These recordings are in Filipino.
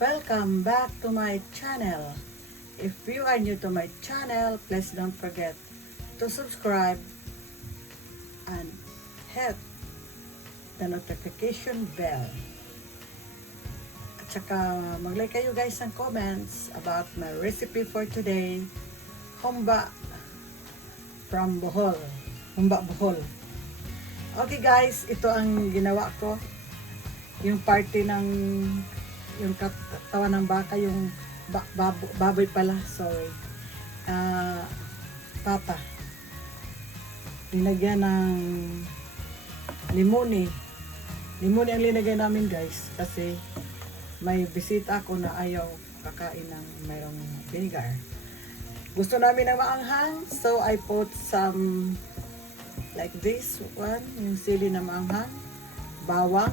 Welcome back to my channel. If you are new to my channel, please don't forget to subscribe and hit the notification bell. At saka mag-like kayo guys ng comments about my recipe for today, humba from Bohol. Humba Bohol. Okay guys, ito ang ginawa ko. Yung party ng yung katawan ng baka, yung baboy pala, sorry. Pata. Linagyan ng limoni. Limoni ang linagay namin guys kasi may bisita ako na ayaw kakain ng mayroong vinegar. Gusto namin ng maanghang, so I put some like this one, yung sili na maanghang, bawang,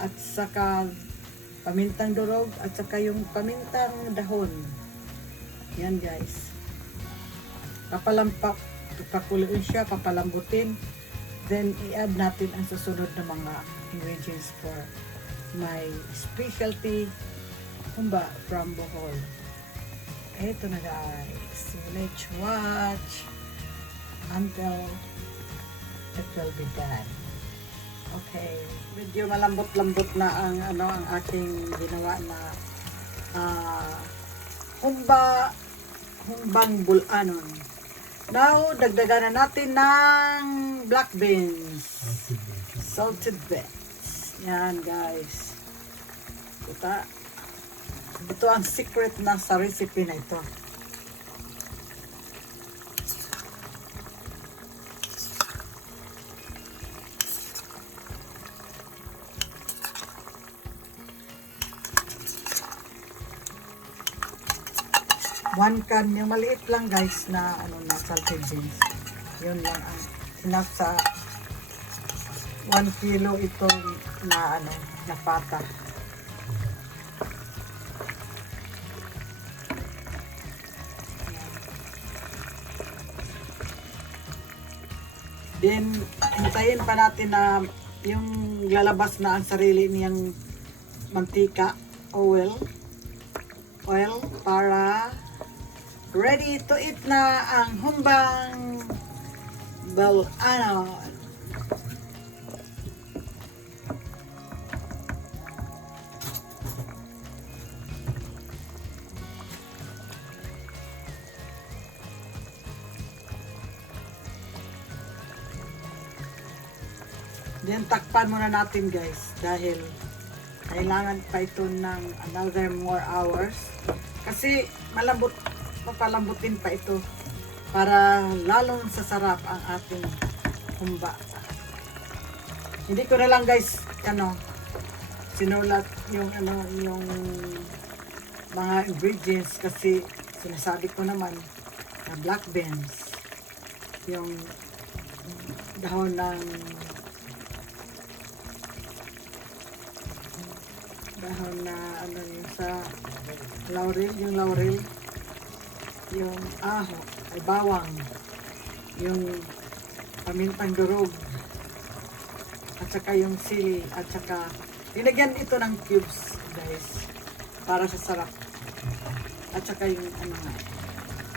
at saka pamintang durog, at saka yung pamintang dahon. Yan guys. Papakuloyin siya, papalambutin. Then i-add natin ang susunod na mga ingredients for my specialty humba from Bohol. Ito na guys. Let's watch until it will be done. Okay, medyo malambot-lambot na ang ang aking ginawa na humbang Anon. Now, dagdagan na natin ng black beans, salted beans. Yan guys. Ito ang secret na sa recipe na ito. One can, yung maliit lang guys na na salted beans. Yun lang ang enough sa 1 kilo ito na na pata. Then hintayin pa natin na yung lalabas na ang sarili niyang mantika, oil para ready to eat na ang humbang Anon. Then takpan muna natin guys dahil kailangan pa ito ng another more hours kasi papalambutin pa ito para lalong sasarap ang ating humba. Hindi ko na lang guys sinulat yung yung mga ingredients kasi sinasabi ko naman na black beans, yung dahon ng na yung sa laurel, yung aho, ay bawang, yung pamintang durog, at saka yung sili, at saka linagyan ito ng cubes guys para sa sarap, at saka yung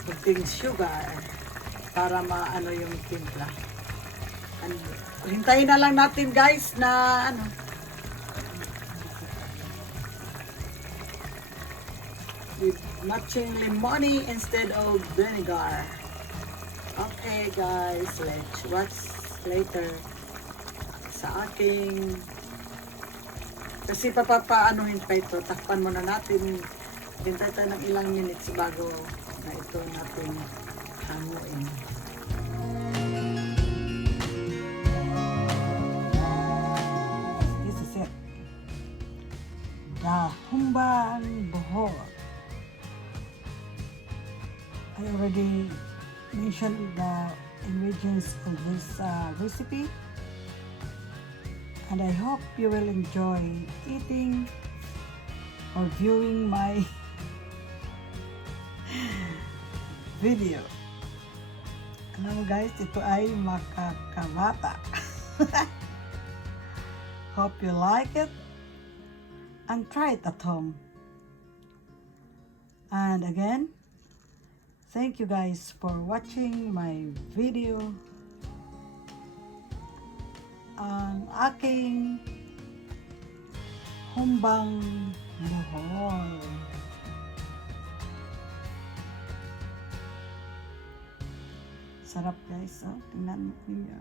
kunting sugar para yung timpla. Hintayin na lang natin guys na with matching lemony instead of vinegar. Okay guys, let's watch later sa aking, kasi papaanohin pa ito. Takpan muna natin, hintay tayo ng ilang minutes bago na ito natin hanguin. This is it, the Humbang Bohol. I already mentioned the ingredients of this recipe, and I hope you will enjoy eating or viewing my video. Alam mo guys, ito ay makakamata. Hope you like it and try it at home. And again, thank you guys for watching my video. Ang aking Humbang buhol. Sarap guys, oh. Tingnan niyo.